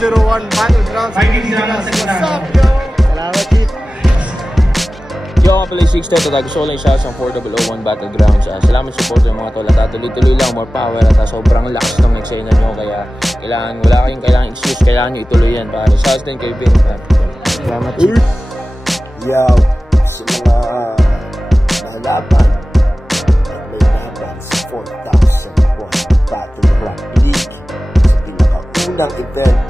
4001 Battlegrounds. What's up, yo? Salamat, Chief. Yo, ako pala yung 6 Teto. Gusto ko lang i-shout sa 4001 Battlegrounds. Salamat support yung mga tol. Tuloy-tuloy lang, more power. At sobrang lakas ng eksena nyo. Kaya wala kayong kailangan excuse. Kailangan nyo ituloy yan. Para shout din kay Vince. Salamat, Chief. Yo, sa mga nalaban at may laban sa 4001 Battleground League sa pinakaunang event.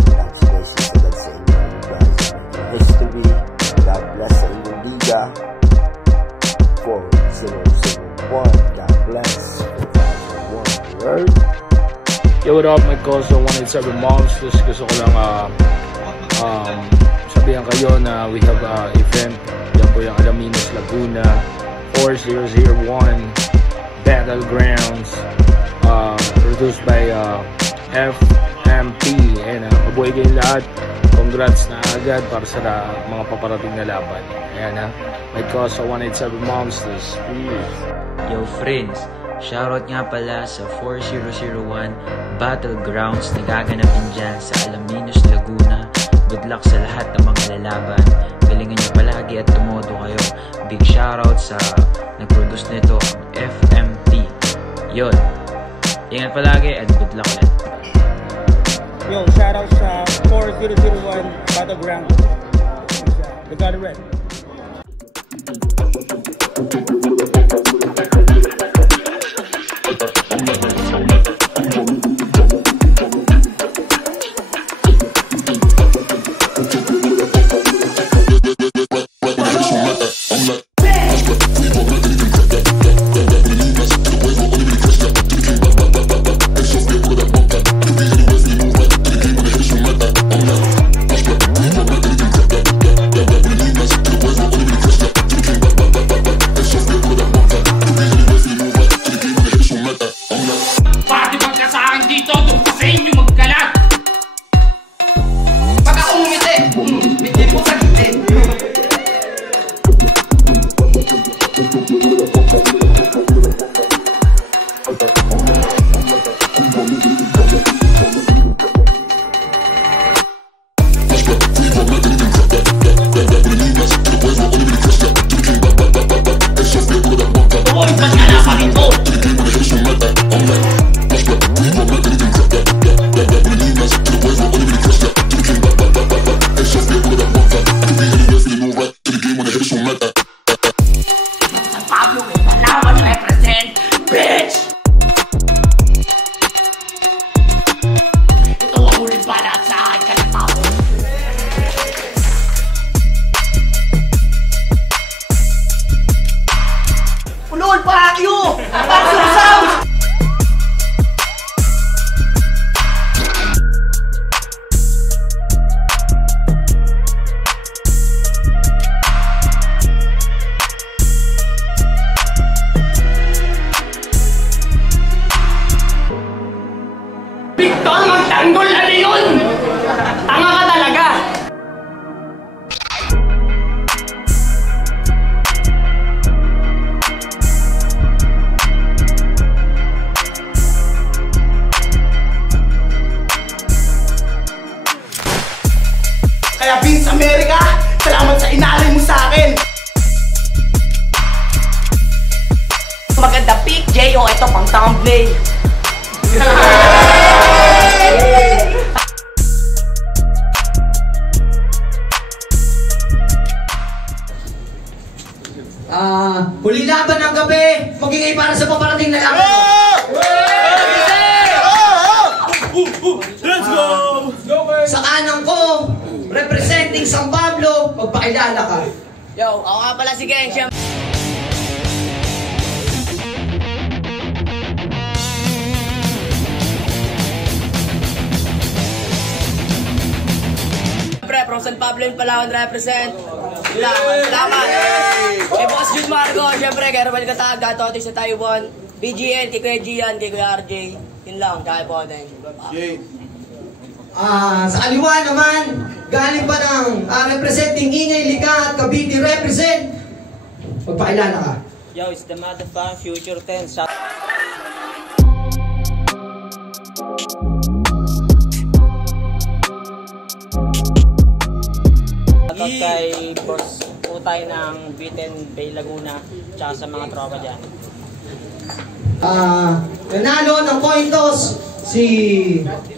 Congratulations agad sa inyo, you guys are making history. God bless sa inyong liga. 4001, God bless. 4001, word. Yo, what up, my cousin 187 Monsters. Gusto ko lang sabihan kayo na we have event. Yan po yung Alaminos, Laguna 4001 Battlegrounds, produced by FMP. And mabuhay kayong lahat. Congrats na agad para sa mga paparating na laban. Ayan my cousin 187 Monsters. Peace. Yo friends, shoutout nga pala sa 4001 Battlegrounds na gaganapin dyan sa Alaminos, Laguna. Good luck sa lahat ng mga lalaban. Galingan nyo palagi at tumodo kayo. Big shoutout sa nag-produce nito, ang FMP. Yun. Ingat palagi and good luck ulit. Yo, shoutout sa 4001 Battlegrounds. We got it ready. Tanggol, ano yun? Tanga ka talaga! Kaya Vince America, salamat sa inalay mo sa akin! Maganda pick, J.O. Ito pang thumbnail. Huli laban ng gabi, magingay para sa paparating na laban. Let's go! Sa kanan ko, representing San Pablo, magpakilala ka. Yo, ako nga pala si Gensha. syempre, from San Pablo in Palawan represent. Salamat. Kay Boss Jun Marco, syempre, kay Robel Katag, Datotik sa Taiwan. BGN, kay Kuya Gian, kay Kuya RJ. Yun lang, kaya po din. Sa kaliwa naman, galing pa ng representing Ingay, Liga at Cavite represent. Magpakilala ka. Yo, it's the motherfucking Future 10. Shoutout kay Boss Utay ng Biten Bay Laguna tsaka sa mga tropa dyan. Nanalo ng coin toss si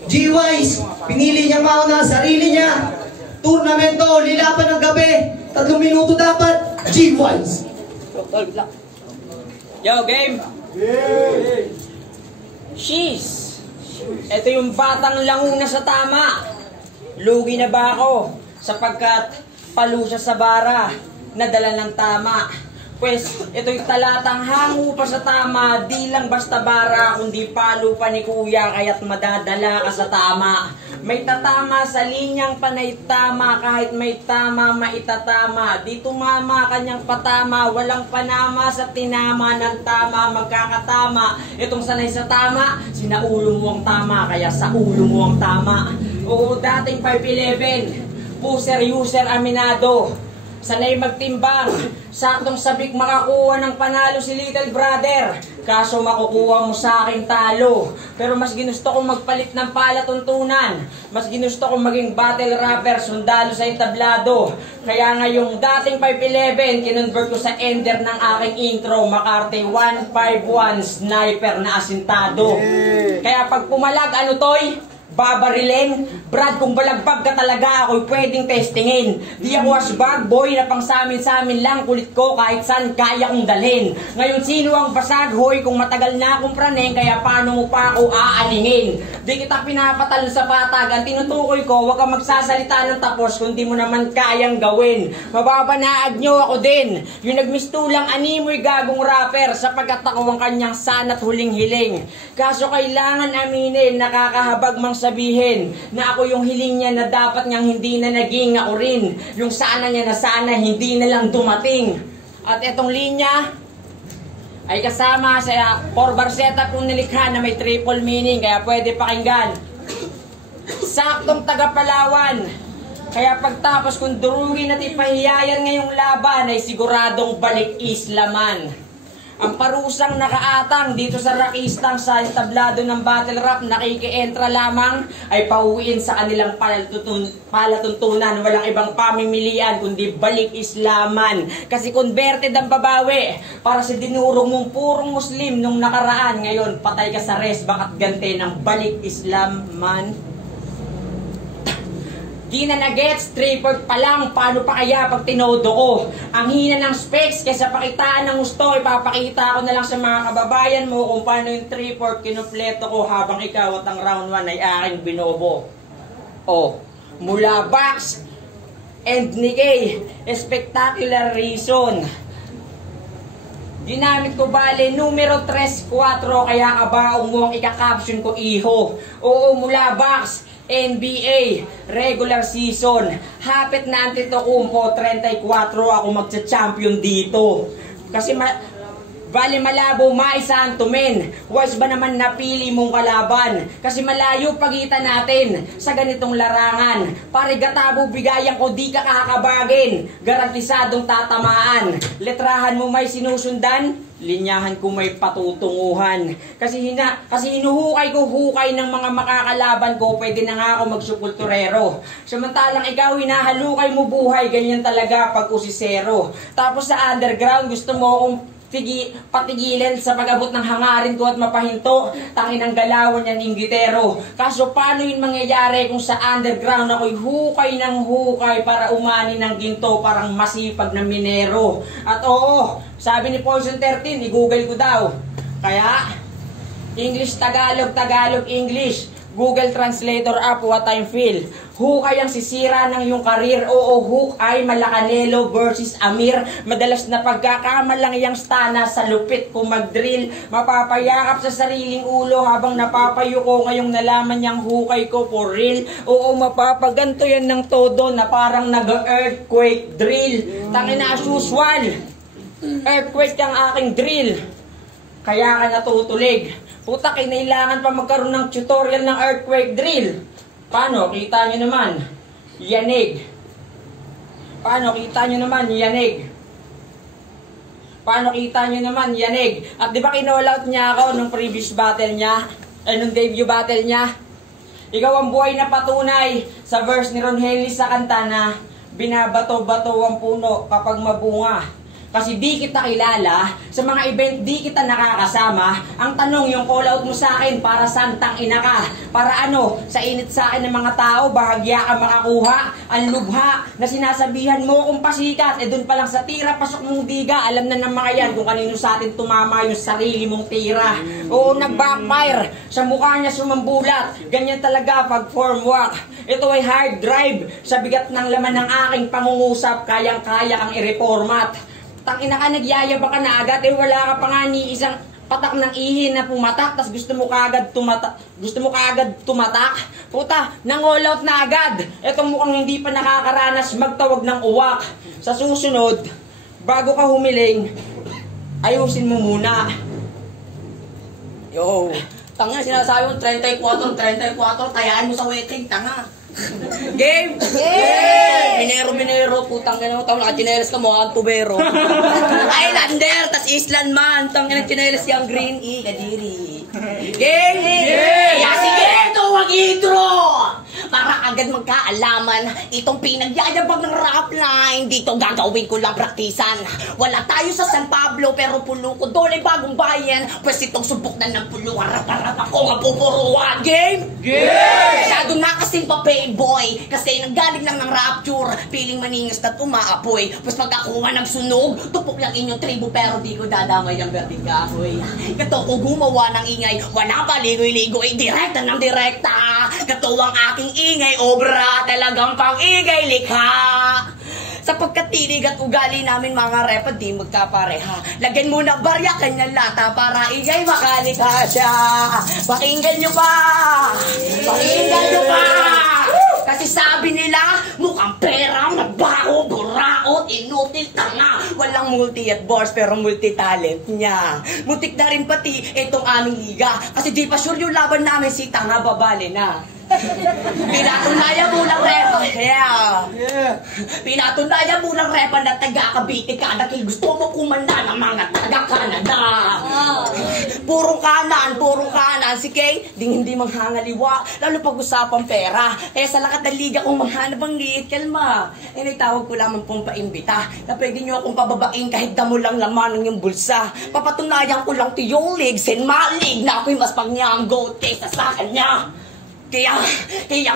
G-Wise. Pinili niya mauna sarili niya. Tournamento, lilapan ng gabi. 3 minuto dapat. G-Wise. Yo, game! Sheesh! Ito yung batang languna sa tama. Lugi na ba ako? Sapagkat palo siya sa bara, nadala ng tama. Pues, ito'y talatang hango pa sa tama, di lang basta bara, kundi palo pa ni kuya, kaya't madadala ka sa tama. May tatama sa linyang panay tama, kahit may tama, maitatama. Di tumama, kanyang patama, walang panama sa tinama ng tama, magkakatama. Itong sanay sa tama, sinaulo mo ang tama, kaya sa ulo mo ang tama. Oo, dating 5'11", puser, user, aminado. Sanay magtimbang, saktong sabik makakuha ng panalo si little brother. Kaso makukuha mo sa akin talo. Pero mas ginusto kong magpalit ng palatuntunan. Mas ginusto kong maging battle rapper, sundalo sa entablado. Kaya ngayong dating 5'11", kinonvert ko sa ender ng aking intro. Makarte 151, sniper na asintado. Kaya pag pumalag, ano toy? Babarilin, Brad, kung balagbag ka talaga, ako'y pwedeng testingin. Di ako asbag, boy, na pang samin lang, kulit ko kahit saan kaya kong dalhin. Ngayon, sino ang basag, hoy, kung matagal na akong praneng, kaya paano mo pa ako aaningin? Di kita pinapatalo sa patag, ang tinutukoy ko, huwag kang magsasalita ng tapos, kung di mo naman kayang gawin. Mababanaag nyo ako din, yung nagmistulang animoy gagong rapper, sapagkat ako ang kanyang sana't huling hiling. Kaso kailangan aminin, nakakahabag mang sabihin na ako yung hiling niya na dapat niyang hindi na naging ako rin. Yung sana niya na sana hindi na lang dumating. At itong linya ay kasama sa 4 bar setup kong nilikha na may triple meaning, kaya pwede pakinggan. Saktong taga Palawan, kaya pagtapos kung durugin at ipahiyayan ngayong laban ay siguradong balik islaman. Ang parusang nakaatang dito sa rakistang sa entablado ng battle rap, nakiki-entra lamang ay pauwiin sa kanilang palatuntunan. Walang ibang pamimilian kundi balik islaman. Kasi converted ang babawi para sa dinurong mong purong muslim nung nakaraan. Ngayon patay ka sa res, bakat gante ng balik islaman. Di na nagets, 3-4 pa lang, paano pa kaya pag tinodo ko? Ang hina ng specs, kaysa pakitaan ng gusto, ipapakita ko na lang sa mga kababayan mo kung paano yung 3-4 kinupleto ko habang ikaw at ang round 1 ay aking binobo. Oh, mula box and Nikkei, spectacular reason. Ginamit ko bale numero 3-4, kaya kabaong mo ang ika-caption ko iho. Oo, mula box NBA, regular season. Hapit na Antetokounmpo, 34 ako magcha-champion dito. Kasi bali malabo maisanto men. Wise ba naman napili mong kalaban? Kasi malayo pagitan natin sa ganitong larangan. Pare gatabo bigayan ko di ka kakabagin. Garantisadong tatamaan. Letrahan mo may sinusundan, linyahan ko may patutunguhan. Kasi hinuhukay ko hukay ng mga makakalaban ko, pwede na nga ako magsupulturero. Samantalang ikaw hinahalukay mo buhay, ganyan talaga pag usisero. Tapos sa underground gusto mo akong patigilan sa pag-abot ng hangarin ko at mapahinto, tangin ang galawan yan inggitero. Kaso paano yun mangyayari kung sa underground ako'y hukay ng hukay para umani ng ginto, parang masipag na minero. At oo, sabi ni Poison 13, i-google ko daw. Kaya English, Tagalog, Tagalog, English. Google Translator app, what I feel. Hukay ang sisira ng iyong karir. Oo, Hukay, Malacanelo versus Amir. Madalas na pagkakamalang iyang stana sa lupit kung mag-drill. Mapapayakap sa sariling ulo habang napapayuko ngayong nalaman niyang hukay ko for real. Oo, mapapaganto yan ng todo na parang nag-earthquake drill. Tangina as usual. Earthquake ang aking drill. Kaya ka natutulig. Puta, kinailangan pa magkaroon ng tutorial ng earthquake drill. Paano? Kita nyo naman. Yanig. Paano? Kita nyo naman. Yanig. Paano? Kita nyo naman. Yanig. At di ba kinall-out niya ako nung previous battle niya? Nung debut battle niya? Ikaw ang buhay na patunay sa verse ni Ronheli sa kanta na binabato-bato ang puno kapag mabunga. Kasi di kita kilala, sa mga event di kita nakakasama. Ang tanong, yung call out mo sa akin, para santang ina ka? Para ano? Sa init sa akin ng mga tao, bahagya ka makakuha. Ang lubha na sinasabihan mo kung pasikat, dun pa lang sa tira, pasok mong diga. Alam na ng mga yan kung kanino sa atin tumama yung sarili mong tira. Oo, nag-backfire, sa mukha niya sumambulat. Ganyan talaga pag form walk. Ito ay hard drive, sa bigat ng laman ng aking pangungusap, kayang-kaya kang i-reformat. Tangina ka, nagyayabang ka na agad, wala ka pa nga ni isang patak ng ihi na pumatak, tas gusto mo kaagad tumatak. Puta, nang-all out na agad. Etong mukhang hindi pa nakakaranas magtawag ng uwak. Sa susunod, bago ka humiling, ayusin mo muna. Yo, tanga, sinasabi mo 34, tayaan mo sa waiting, tanga. Game! Binero, putang gano'n mo, naka-chinelas ka mo, ang tubero. Islander, tas Island man, tangin ng chinelas yung green, kadiri. Game! Kaya sige, ito, wag intro! Para agad magkaalaman, itong pinagyayabang ng rap line, dito gagawin ko lang praktisan. Wala tayo sa San Pablo, pero pulo ko doon ay bagong bayan. Pwes itong subok na ng pulo, harap-harap ako nga pupuruan. Game! Masyado na kasing pa-payboy, kasi nanggaling lang ng rapture, piling maningas na tumaapoy. Pwes pagkakuha ng sunog, tupok lang inyong tribo, pero di ko dadamay ang bertigahoy. Kato ko gumawa ng ingay, wala pa ligoy-ligoy, direkta ng direkta. Kato ang aking ingay, obra, talagang pang-ingay likha. Sa pagkatilig at ugali namin mga rep, di magkapareha. Lagyan mo na barya, kanyang lata, para ingay makalikha siya. Pakinggan nyo pa! Pakinggan nyo pa! Kasi sabi nila, mukhang pera, mabaho, buraot, inutil, tanga. Walang multi at bars, pero multi-talent niya. Muntik na rin pati itong aming liga. Kasi di pa sure yung laban namin, si tanga babali na. Pinatunayan mo lang repa. Pinatunayan mo lang repa na taga-Cavite ka. Dahil gusto mo kumanda ng mga taga-Canada. Purong kanan. Si Kay, hindi manghangaliwa. Lalo pag-usapang pera. Kaya sa lakat ng liga kung maghanap ang liit, kalma. Tawag ko lamang pong paimbita na pwede nyo akong pababain kahit damo lang laman ng yung bulsa. Papatunayan ko lang to yung legs and malig na ako'y mas pangyanggo kaysa sa kanya. Kaya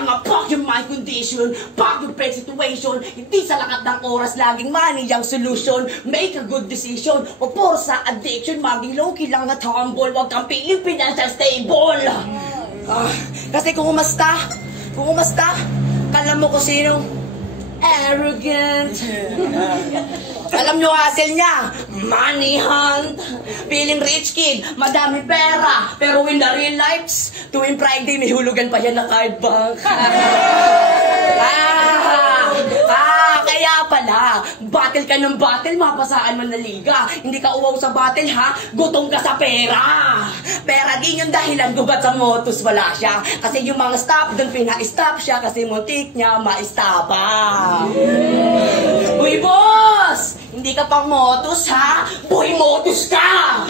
nga fuck your mind condition, fuck your bad situation. Hindi sa lakat ng oras laging money ang solution. Make a good decision, o por sa addiction. Maging low-key lang at humble, wag kang piling financial stable. Kasi kung umasta, kala mo ko sinong arrogant. Alam nyo hassle niya, money hunt. Feeling rich kid, madami pera, pero in the real lives, tuwing Friday may hulugan pa yan na card bank. Kaya pala, battle ka ng battle, mapasaan man na liga. Hindi ka uwaw sa battle ha, gutom ka sa pera. Pera din yung dahilan kung ba't sa motos wala siya. Kasi yung mga stop, doon pina-stop siya kasi muntik niya ma-stapa. Uy boss! Hindi ka pang motos ha? Boy motos ka!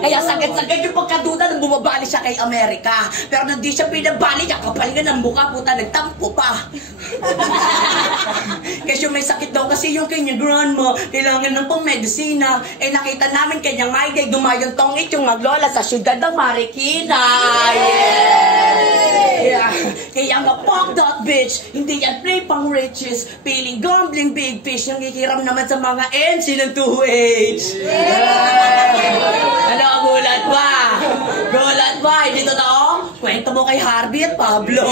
Kaya sagad-sagad yung pagkaduda nang bumabali siya kay Amerika. Pero nang di siya pinabali, kapal nga ng mukha, puta, nagtampo pa. Kasi may sakit daw kasi yung kanyang grandma, kailangan ng pang-medisina. Nakita namin kanyang mayday, dumayong tongit yung maglola sa syudad ng Marikina. Yeah! Kaya fuck that bitch. Hindi yan play pang riches. Feeling gambling big fish. Yung ikiram naman sa mga NC ng 2H. Ano, gulat ba? Gulat ba? Hindi totoo? Kwento mo kay Harvey at Pablo.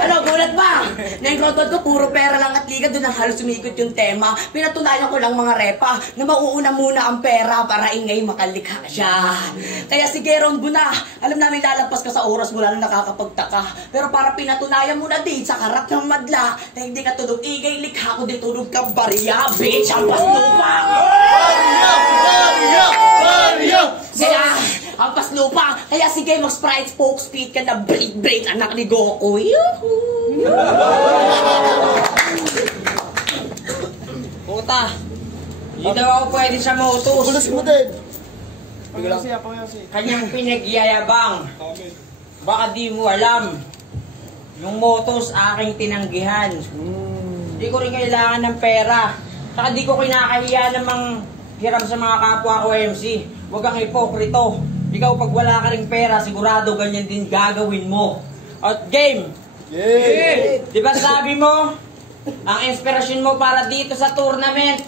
Ano, gulat ba? Na-encounter ko, puro pera lang at liga, doon ang halos sumikot yung tema. Pinatunayan ko lang mga repa na mauuna muna ang pera para ingay makalikha siya. Kaya sige, Rombo na. Alam namin lalagpas ka sa oras mula nang nakakapagtaka. Pero para pinatunayan mo na din sa karat ng madla na hindi ka tulog ingay likha ko di tulog kang barya, bitch, ang paslupa! Barya! Kaya, ang paslupa! Kaya sige, mag-sprite spoke speed ka na break anak ni Goku. Yuhuu! Puta, hindi daw ako pwede sa motos. Bulos mo din. Kanyang pinagyayabang. Baka di mo alam. Yung motos aking tinanggihan. Hindi ko rin kailangan ng pera. Saka di ko kinakahiya namang hiram sa mga kapwa ko MC. Huwag kang hipokrito. Ikaw pag wala ka ring pera, sigurado ganyan din gagawin mo. At game! Yeah. Di ba sabi mo, ang inspirasyon mo para dito sa tournament,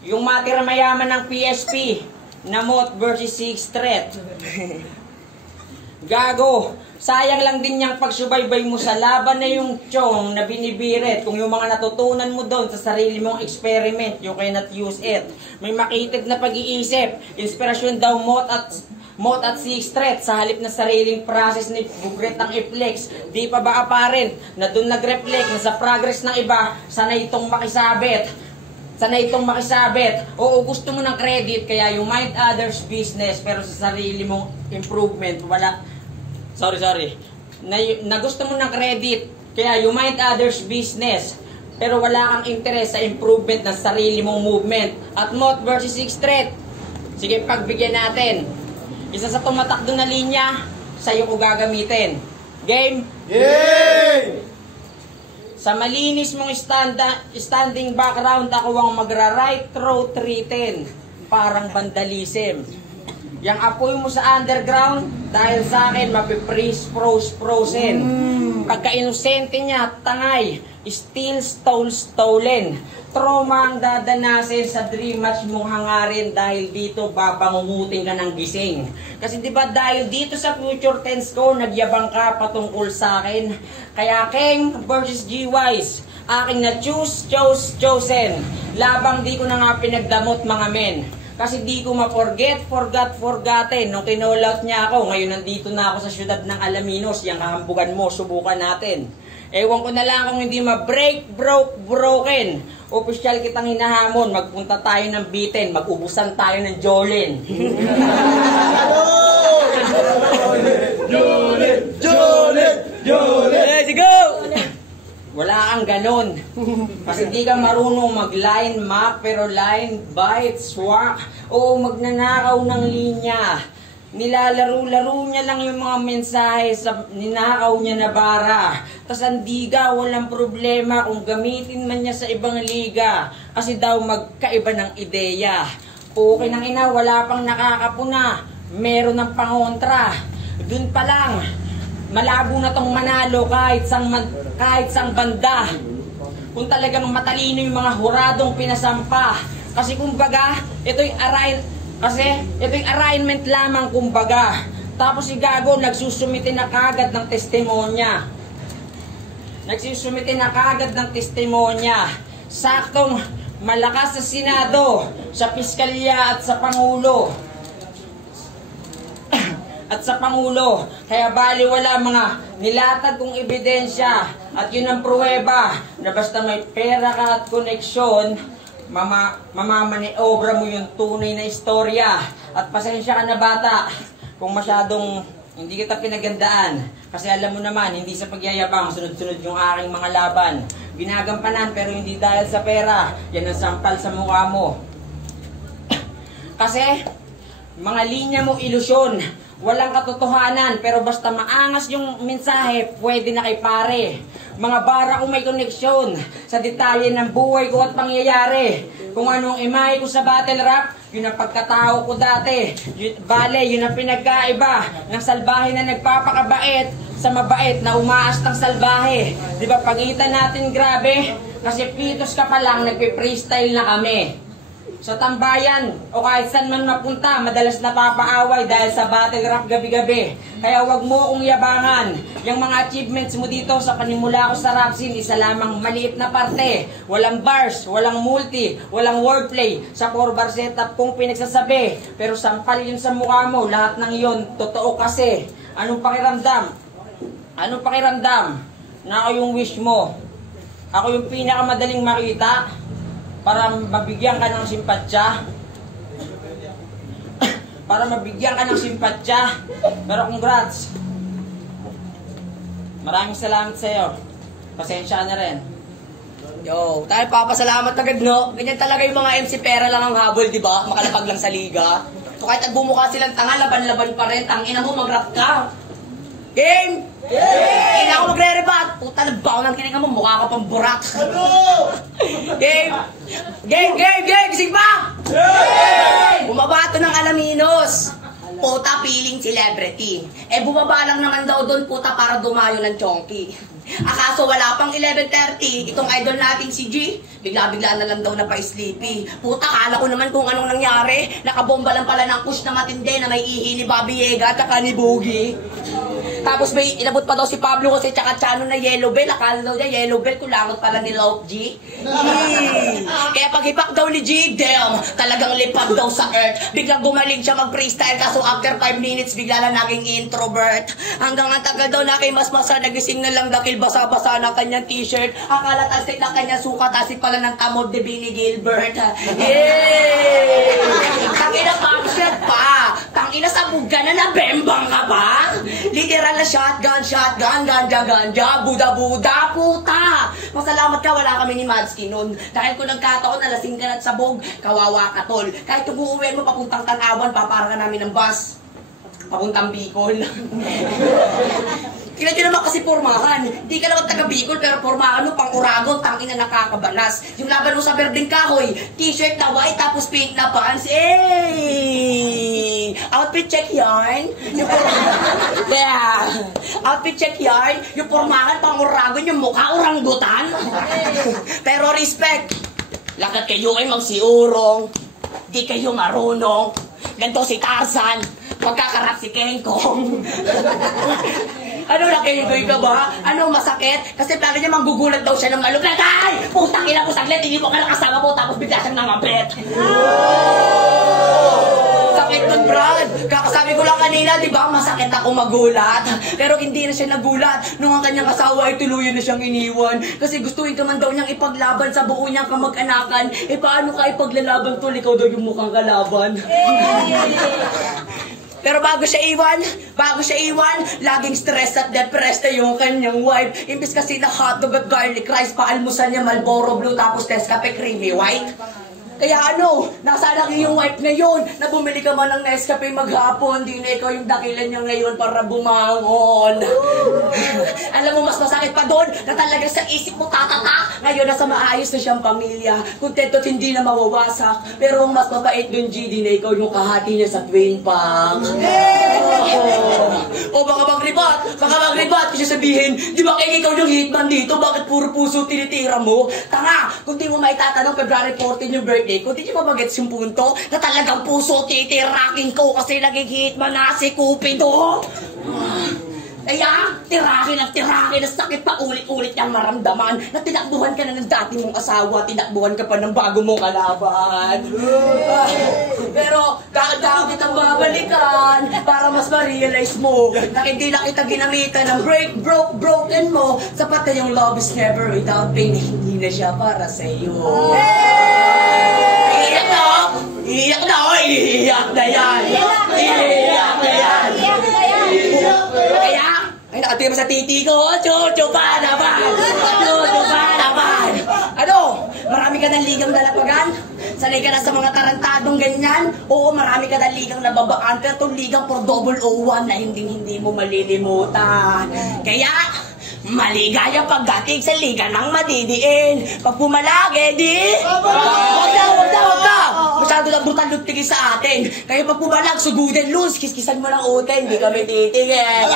yung matira mayaman ng PSP, na Mot versus 6 Threat. Gago, sayang lang din yung pagsubaybay mo sa laban na yung chong na binibirit. Kung yung mga natutunan mo doon sa sarili mong experiment, you cannot use it. May makitid na pag-iisip, inspirasyon daw Mot at 6 Threat sa halip na sariling process ni Bugret ng i-flex. Di pa ba apparent na doon nag-reflect na sa progress ng iba, sanay itong makisabit. Oo, gusto mo ng credit, kaya you mind others business, pero sa sarili mong improvement, wala. Sorry. Na gusto mo ng credit, kaya you mind others business, pero wala kang interest sa improvement ng sarili mong movement. At Mot versus 6 Threat, sige, pagbigyan natin. Isa sa tumatakdo na linya, sa'yo ko gagamitin. Game? Game! Sa malinis mong standing background, ako ang magra-right throw 310. Parang vandalism. Yang apoy mo sa underground, dahil sa akin, mapiprease-frozen. Pagka-inosente niya, tangay, still stolen. Trauma ang dadanasin sa dream match mong hangarin dahil dito babangungutin ka ng gising. Kasi diba dahil dito sa future tense ko, nagyabang ka patungkol sa akin. Kaya King versus G-Wise, aking na chosen. Labang di ko na nga pinagdamot mga men. Kasi di ko forgotten. Nung kinall-out niya ako, ngayon nandito na ako sa syudad ng Alaminos. Yang kahambugan mo, subukan natin. Ewan ko na lang kung hindi broken. Opisyal kitang hinahamon, magpunta tayo ng Biten, mag-ubusan tayo ng Jolin. Jolin! Let's go! Wala kang ganon. Kasi di ka marunong mag-line map, pero line, byte, swak. Oo, magnanakaw ng linya. Nilalaro-laro niya lang yung mga mensahe sa ninakaw niya na bara. Tas andiga, walang problema kung gamitin man niya sa ibang liga. Kasi daw magkaiba ng ideya. Okay nang ina, wala pang nakakapuna. Meron ng pangontra. Dun pa lang, malabo na tong manalo kahit sang banda. Kung talagang matalino yung mga huradong pinasampa. Kasi kumbaga, ito'y arraignment lamang kumbaga. Tapos si Gago nagsusumite na kagad ng testimonya. Saktong malakas sa Senado, sa Piskalya at sa Pangulo. Kaya baliwala mga nilatag kong ebidensya. At yun ang pruweba na basta may pera ka at koneksyon, mamamaniobra mo yung tunay na istorya. At pasensya ka na bata kung masyadong hindi kita pinagandaan. Kasi alam mo naman, hindi sa pagyayabang, sunod-sunod yung aking mga laban. Ginagampanan pero hindi dahil sa pera. Yan ang sampal sa mukha mo. Kasi, mga linya mo ilusyon. Walang katotohanan, pero basta maangas yung mensahe, pwede na kay pare. Mga bara kung may koneksyon sa detalye ng buhay ko at pangyayari. Kung anong imahe ko sa battle rap, Yun ang pagkatao ko dati. Yun ang pinagkaiba ng salbahe na nagpapakabait sa mabait na umaas ng salbahe. Di ba, pagitan natin grabe? Kasi pitos ka pa lang, nagpe-freestyle na kami. Sa tambayan o kahit saan man mapunta, madalas napapaaway dahil sa battle rap gabi-gabi. Kaya wag mo akong yabangan. Yung mga achievements mo dito sa panimula ko sa rap scene, isa lamang maliit na parte. Walang bars, walang multi, walang wordplay. Sa 4-bar setup kong pinagsasabi. Pero sampal yun sa mukha mo, lahat ng yun, totoo kasi. Anong pakiramdam? Anong pakiramdam na ako yung wish mo? Ako yung pinakamadaling makita para mabigyan ka ng simpatsya. Para mabigyan ka ng simpatsya. Pero congrats. Maraming salamat sa'yo. Pasensya na rin. Yo, tayo papasalamat agad, no? Ganyan talaga yung mga MC pera lang ang habol, di ba? Makalapag lang sa liga. So kahit nagbumukha silang tanga, laban-laban pa rin. Tangina mo, mag-rap ka. Game! Game! Ako magre-rebat. Puta, nagbaw ng kininga mo, mukha ka pang burak. Game! Game! Game! Game! Gising ba? Bumabato ng Alaminos. Puta, feeling celebrity. Eh, bumaba lang naman daw doon, puta, para dumayo ng chonky. Akaso wala pang 11:30, itong idol nating si G, bigla-bigla na lang daw na pa-sleepy. Puta, kala ko naman kung anong nangyari. Nakabomba lang pala ng push na matindi na may ihi ni Bobby Yega at saka ni Boogie. Tapos may inabot pa daw si Pablo kasi tsaka Chano na Yellow Bell. Akala daw niya Yellow Bell, kulangot pala ni Love G. Kaya pag-hipak daw ni G, damn, talagang lipad daw sa earth. Biglang gumaling siya mag-freestyle, kaso after 5 minutes, bigla na naging introvert. Hanggang ang tagal daw na kay Masmasa, nagising na lang dakil basa-basa na kanyang t-shirt. Akala tasik na kanyang sukat, tasik pala ng tamod ni Billy Gilbert. Yay! Tangina pang-shot pa! Tangina sa buga na nabembang ka ba? Literal na shotgun, ganja, buda-buda, puta! Masalamat ka, wala kami ni Madsky nun. Dahil kung nagkataon, nalasing ka na at sabog, kawawa ka, tol. Kahit umuuwi mo papuntang Tanawan, papara ka namin ng bus. Papuntang Bicol. Kailan nyo naman kasi pormahan. Di ka naman taga Bicol, pero pormahan mo pang Uragon, tangin na nakakabanas. Yung laban mo sa Berdeng Kahoy, t-shirt na white, tapos pink na pants. Eh! Outfit check yarn. Yeah. Outfit check yarn. Yung pormahan pang Uragon, yung mukha oranggutan. Pero respect. Lakat kayo ay magsiurong. Di kayo marunong. Ganto si Tarzan. Pagkakarap si King Kong. Ano, nakihigoy ka ba? Ano, masakit? Kasi plano niya manggugulat daw siya ng malupit. Ay! Putang ina mo saglit, hindi mo ka nakasama mo, tapos bigla siyang nangapit. Sakit nun, Brad. Kakasabi ko lang kanina, di ba, masakit ako magulat. Pero hindi na siya nagulat nung ang kanyang asawa ay tuluyan na siyang iniwan. Kasi gustuin ka man daw niyang ipaglaban sa buo niyang kamag-anakan. Eh, paano ka ipaglalaban, tol? Ikaw daw yung mukhang kalaban. Pero bago siya iwan, laging stressed at depressed na yung kanyang wife. Imbis kasi na hotdog at garlic rice, paalmusan niya Marlboro Blue tapos Nescafe Creamy White. Kaya ano, nasa laki yung wife ngayon na bumili ka man ng Nescafe maghapon, di na ikaw yung dakilan niya ngayon para bumangon. Alam mo, mas masakit pa doon na talaga sa isip mo tatata. Ngayon nasa maayos na siyang pamilya, kontento at hindi na mawawasak. Pero ang mas mapait doon, GD, na ikaw yung kahati niya sa twin pang. O baka mag-ribat kasi sabihin, di ba kaya ikaw yung hitman dito? Bakit puro puso tinitira mo? Tanga, kung di mo may tatanong February 14 yung birthday, kung di nyo mabagets yung punto na talagang puso titirakin ko kasi naging hitman na si Cupido. Kaya, tirakin at sakit pa ulit-ulit niyang maramdaman na tinakbuhan ka na ng dati mong asawa, tinakbuhan ka pa ng bago mong kalaban. Pero, dahan-dahan kitang babalikan para mas ma-realize mo na hindi na kita ginamitan ng broken mo. Sapat na yung love is never without pain, hindi na siya para sa'yo. Iiyak na yan! Kaya, ay nakatira sa titi ko, chuchu pa naman! Ano? Marami ka ng ligang dalapagan? Sanay ka na sa mga tarantadong ganyan? Oo, marami ka ng ligang nababaan, pero itong ligang for 001 na hindi mo malilimutan. Kaya, Maligaya pagdating sa liga ng madidiin. Pag pumalagi, di... Wag na! Masyado lang brutal yung tingin sa atin. Kaya pag pumalag, sugudin, lose, kiskisan mo ng uten, di kami titingin.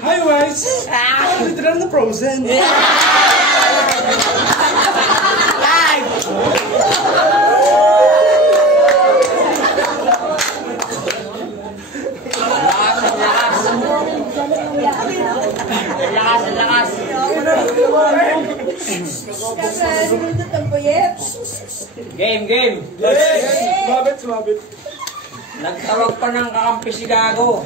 Hi, Wise! Literal na frozen. Ang lakas. Game. Sumabit. Nagtawag pa ng kakampi si Gago.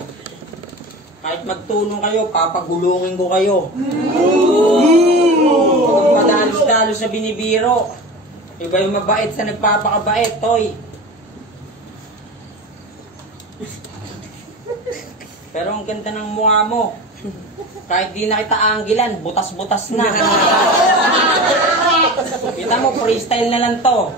Kahit magtulong kayo, papagulungin ko kayo. Huwag madalos-dalos sa binibiro. Iba yung mabait sa nagpapakabait, Toy. Pero ang ganda ng mukha mo. Kahit di na kita anggilan, butas-butas na. Kita mo, freestyle na lang to.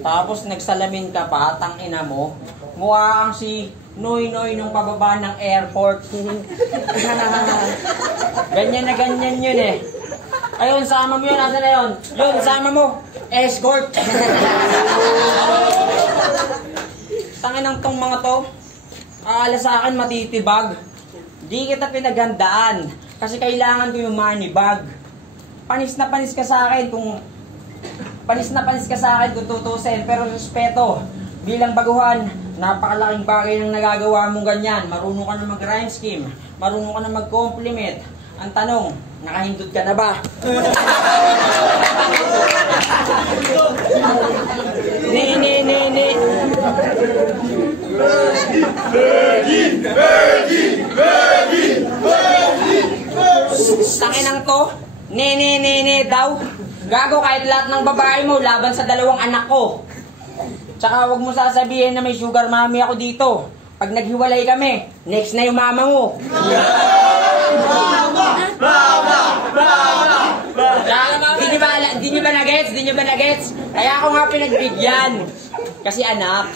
Tapos nagsalamin ka pa, tangina mo. Mukha kang si Noy-Noy nung pababa ng airport. Ganyan na ganyan yun eh. Ayun, sama mo yun. Nasaan na yun? Yun, sama mo. Escort. Tanginang tong mga to. Akala sa akin matitibag. Di kita pinagandaan. Kasi kailangan ko yung money bag. Panis na panis ka sa akin kung tutusin. Pero respeto. Bilang baguhan, napakalaking bagay ng nagagawa mong ganyan. Marunong ka na mag-rhyme scheme. Marunong ka na mag-compliment. Ang tanong, nakahindot ka na ba? Tanginang to, daw. Gago, kahit lahat ng babae mo laban sa dalawang anak ko. Tsaka huwag mo sasabihin na may sugar mommy ako dito. Pag naghiwalay kami, next na yung mama mo. Di nyo ba na-gets? Kaya ako nga pinagbigyan. Kasi anak.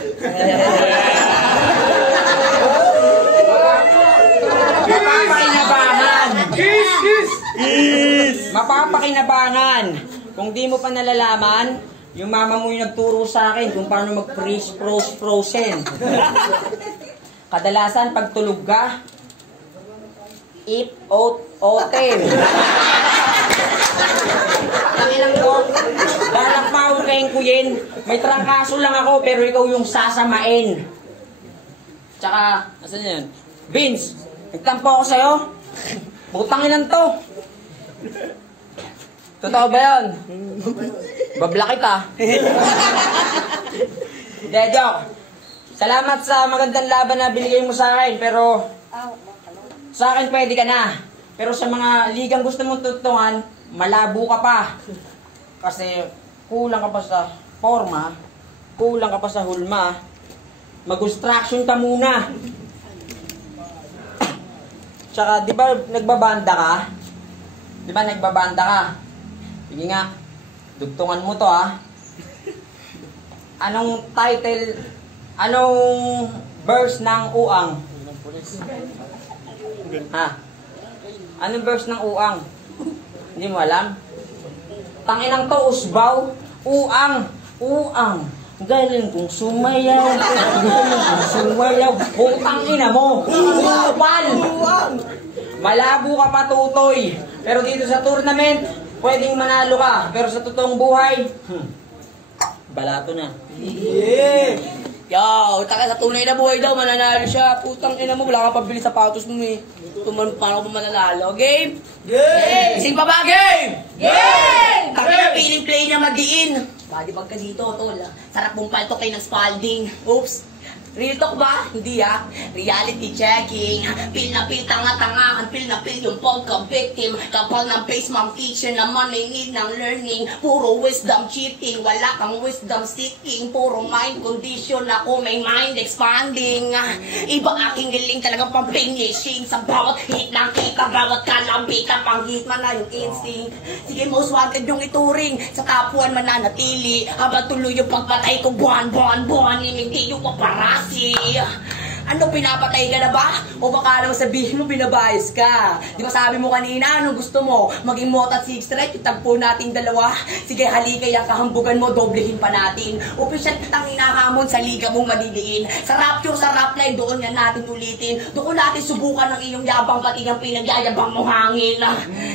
Mapapakinabangan. Kung di mo pa nalalaman, yung mama mo yung nagturo sa akin kung paano mag-freeze, frozen. Kadalasan, pag tulog ka, oten. Tangilang ko, balak mahukayin ko yun. May trangkaso lang ako, pero ikaw yung sasamain. Tsaka, asan yun? Vince, nagtampo ako sa'yo. Butangin to. Totoo ba yun? Babla kita. Hindi, joke. Salamat sa magandang laban na binigay mo sa akin, pero sa akin pwede ka na. Pero sa mga ligang gusto mong tutungan, malabo ka pa. Kasi kulang ka pa sa forma, kulang ka pa sa hulma, mag-construction ka muna. Tsaka, di ba nagbabanda ka? Sige nga, dugtungan mo to ha. Anong title, anong verse ng uang? Ha? Anong verse ng uang? Hindi mo alam? Tanginang to, usbaw, uang. Galing kong sumayaw. Putang ina mo. Upal. Malabo ka pa, Tutoy. Pero dito sa tournament, pwedeng manalo ka. Pero sa totoong buhay, balato na. Yeah. Yo, taka sa tunay na buhay daw, mananalo siya. Putang ina mo, wala kang pabili sa patos mo eh. Paano ko mananalo? Game? Game! Sing pa ba, game? Game! Taka na feeling play niya madiin. Body bag ka dito, tol. Sarap mong palto kay ng Spalding. Oops. Real talk ba? Hindi Reality checking. Pil na pil, tanga-tangahan. Pil na pil yung pagka-victim. Kapal ng face, ma'am teacher naman may need ng learning. Puro wisdom cheating. Wala kang wisdom seeking. Puro mind condition. Ako may mind expanding. Iba aking galing talagang pang finishing. Sa bawat hit ng kita, bawat kalambita, pang hit man na yung instinct. Sige, most wanted yung ituring. Sa tapuan mananatili. Habang tuloy yung pagpatay ko, buwan, hindi yung paparas. Ano, pinapatay ka na ba? O baka naman sabihin mo binabayos ka? Di ba sabi mo kanina, anong gusto mo? Maging Mota 6 straight, itagpo nating dalawa. Sige, halika yung kahambugan mo, doblehin pa natin. Opisyal kitang hinahamon sa liga mong madiliin. Sa rapture, sa rap line, doon yan natin ulitin. Doon natin subukan ng iyong yabang, pati ng pinagyayabang mong hangin.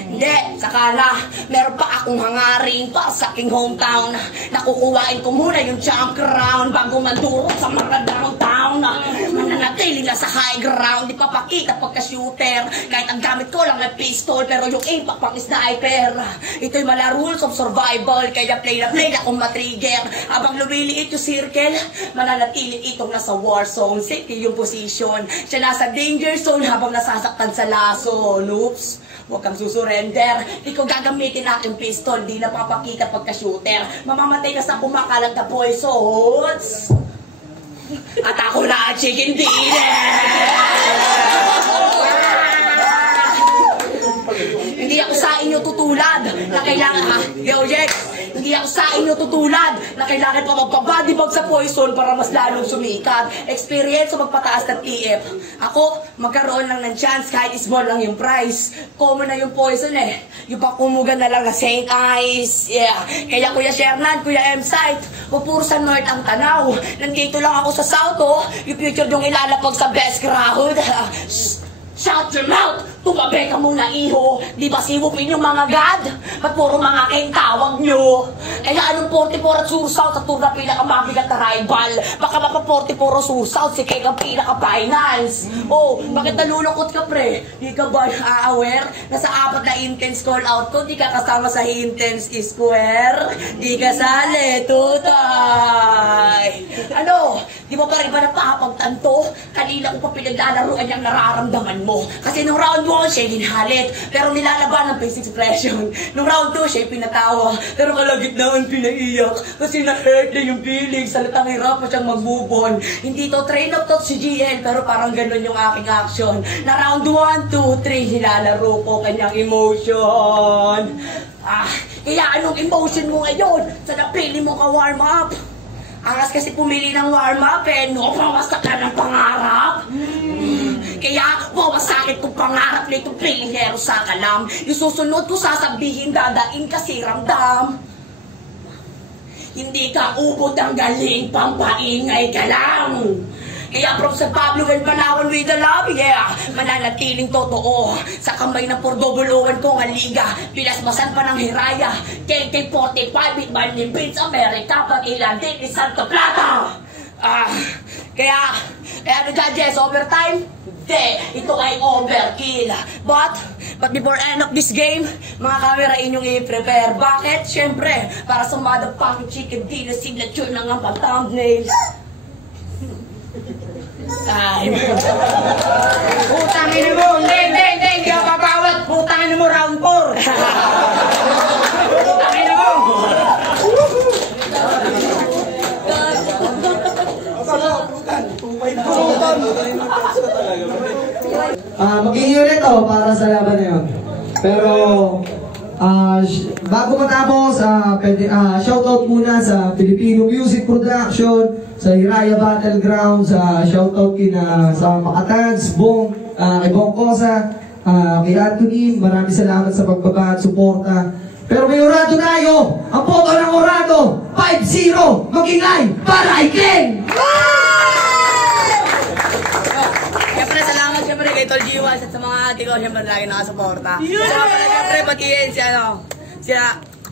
Hindi, saka na, meron pa akong hangarin pa sa aking hometown. Nakukuhain ko muna yung champ crown bago mandurot sa mga downtown. Mananatili lang sa high ground, di papakita pagka-shooter. Kahit ang gamit ko lang ay pistol, pero yung impact pang sniper. Ito'y mala rules of survival, kaya play na play akong matrigger. Habang lumiliit yung circle, mananatili itong nasa war zone. Safety yung position, siya nasa danger zone habang nasasaktan sa laso. Oops. Huwag kang susurrender. Di ko gagamitin aking pistol. Di na papakita pagka-shooter. Mamamatay ka sa kumakalat na poisons. At ako na chicken dinner. Hindi ako sa inyo tutulad na kailangan Yo, Jex! Hindi ako sa inyo tutulad na kailangan pa magpabadibag sa poison para mas lalong sumikat. Experience o magpataas ng TF. Ako, magkaroon lang ng chance kahit small lang yung price. Common na yung poison Yung pakumugan na lang na St. Ice. Yeah. Kaya Kuya Shernan, Kuya M-Site, puro sa North ang tanaw. Nandito lang ako sa South, yung future yung ilalapag sa best crowd. Shout your mouth! Tumabi ka muna, iho. Di ba siwupin yung mga god? Ba't puro mga kayong tawag nyo? Kaya anong 44 at sursaw sa tour na pinakamabigat na rival? Baka mapa 44 sursaw, si Keg ang pinaka-finals. Oh, bakit nalulungkot ka, pre? Di ka ba aware? Nasa 4 na intense call out ko, di ka kasama sa intense square. Di ka sali, tutay. Ano? Di mo pa rin ba napapagtanto? Kanina ko pa pinaglalaruan yung nararamdaman mo. Kasi nung round 1, siya ginhalit, pero nilalaban ng face expression. Nung round 2, siya pinatawa, pero kalagitnaan pinaiyak. Kasi na-hurt na yung feeling, salitang hirap pa siyang mag-move-on. Hindi to train of thought si GL, pero parang ganun yung aking action. Na round 1, 2, 3, nilalaro ko kanyang emotion. Kaya anong emotion mo ngayon sa napili mo ka-warm up? Angas kasi pumili ng warm-up no? Pawasak ka ng pangarap. Kaya wawasakit kong pangarap na itong pilingero sa kalam. Yung susunod ko sasabihin, dadaing kasi ramdam. Hindi ka ubod ang galing, pampaingay ka lang. Kaya from San Pablo and Palawan with the love, yeah. Mananatiling totoo sa kamay ng pordobuloan ko ng liga. Pinasmasan pa ng Hiraya. KK45 with Manny Beats, America, pag-ilan din ni Santa Plata. Kaya ano dyan, Jess, overtime? Hindi, ito ay overkill. But before end of this game, mga camera inyong i-prepare. Bakit? Siyempre, para sa motherfucking chicken dinner, signature na nga pang-thumbnails. Putangin mo! Hindi ako papawat! Putangin mo round 4! Putangin mo! Magiging ulit para sa laban na yun. Pero bago matapos, shoutout muna sa Filipino Music Production, sa Hiraya Battlegrounds, shoutout sa Makatags, kay Bong Cosa, kay Anthony, maraming salamat sa pagbaba at suporta. Pero may orado tayo! Ang boto ng orado, 5-0, maging live para Ken! Siyempre kay Tol G1 at sa mga ate ko, siyempre lagi nakasuporta. Siyempre pati si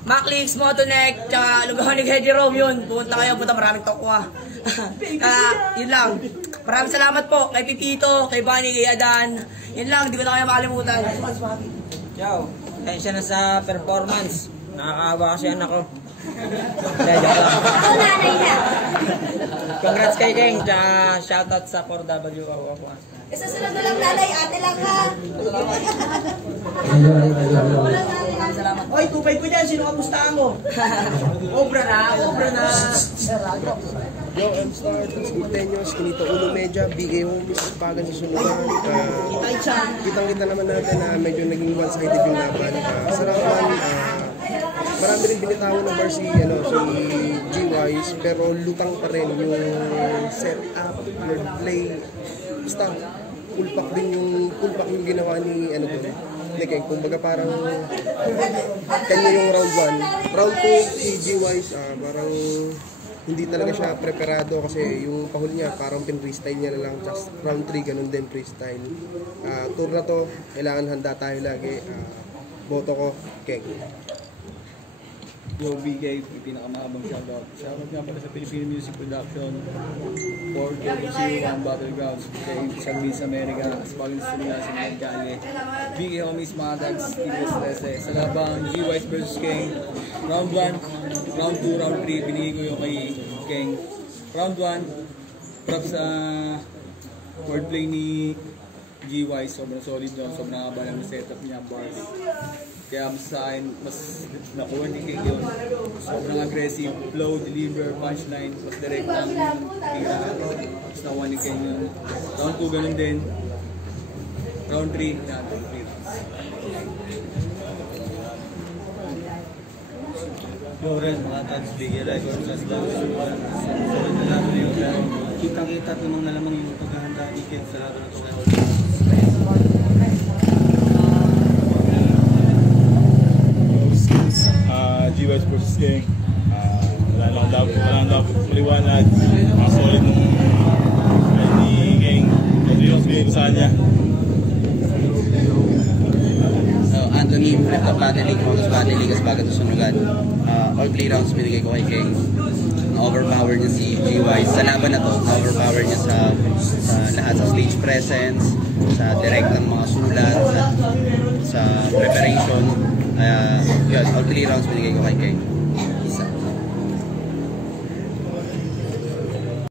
Maclix, Motonek, tsaka Lugahonig Heady Rome yun. Pumunta kayo, maraming tokwa. Yun lang. Maraming salamat po kay Pipito, kay Bunny, kay Adan. Yun lang, hindi ko na kayo makalimutan. Ciao. Tensya na sa performance. Nakakaawa kasi anak ko. Joke lang. Ako nanay na. Congrats kay King. Shoutout sa 4WO. Susunod na lang nanay, ate lang ha. Oy, tupay ko dyan. Sino kamustahan mo? Obra na. Yo, M-Star, Spontaneous, Kinito Uno Media, BA Homies, Pagan sa sunugan. Kitang-kita naman natin na medyo naging one-sided yung laban. Sa round 1, marami rin binitawan ng bar si G-Wise, pero lutang pa rin yung set-up, wordplay. Basta, pulpak yung ginawa ni King. Kumbaga parang kanya yung round 1. Round 2, si G-Wise, parang hindi talaga siya preparado kasi yung pahul niya parang pin-freestyle niya na lang. Just round 3, ganun din freestyle. Tour na to, kailangan handa tayo lagi. Boto ko, King. Yo, BK, pinakamahabang shoutout. Shoutout nga pala sa Philippine Music Production, 401 Battlegrounds, kay San Luis America, Spagan sa Sumila, sa Medjale, BK Homies, mga dags, Tigas 13. Sa labang G-Wise vs King, round 1, round 2, round 3, binigay ko yung kay King. Round 1, props sa wordplay ni G-Wise, sobrang solid yun, sobrang haba ng setup niya, bars. Kaya sa akin, mas nakuha ni King yun. Sobrang aggressive, flow, deliver, punchline, mas direct lang. Kaya mas nakuha ni King yun. Round 2 ganun din. Round 3, yan, 3 rounds. Yo rin, mga Tads Biggie Records, as lang sunod na lang yung kitang-kita at namang nalamang yung paghahanda ni King sa laro na ito kaya G-Wise vs King. Wala nang dapat maliwanag. Mga solid nung ni King. Ito yung sabihin ko sa kanya. Anthony, Battling, Homes Battling, Spagan sa sunugan. All 3 rounds binigay ko kay King. Na-overpower niya si G-Wise. Sa laban na to, na-overpower niya sa lahat sa stage presence, sa direct ng mga sulat, sa preparation. Kaya yun, all 3 rounds binigay ko kay King.